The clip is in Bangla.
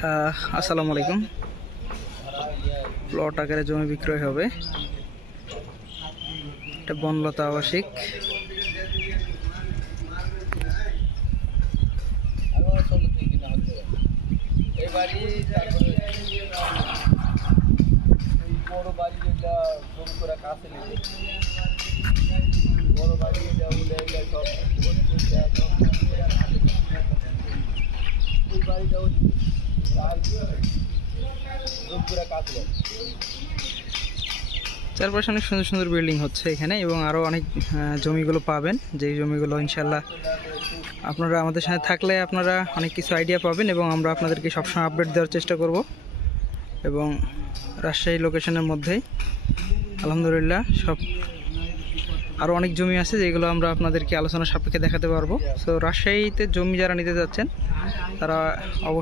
আসসালামু আলাইকুম। প্লট আকারে জমি বিক্রয় হবে। এটা বনলতা আবাসিক। চারপাশে অনেক সুন্দর সুন্দর বিল্ডিং হচ্ছে এখানে, এবং আরও অনেক জমিগুলো পাবেন, যেই জমিগুলো ইনশাল্লাহ আপনারা আমাদের সাথে থাকলে আপনারা অনেক কিছু আইডিয়া পাবেন, এবং আমরা আপনাদেরকে সবসময় আপডেট দেওয়ার চেষ্টা করব। এবং রাজশাহী লোকেশনের মধ্যেই আলহামদুলিল্লাহ সব আরও অনেক জমি আছে যেগুলো আমরা আপনাদেরকে আলোচনা সাপেক্ষে দেখাতে পারবো। সো রাজশাহীতে জমি যারা নিতে যাচ্ছেন তারা অবশ্যই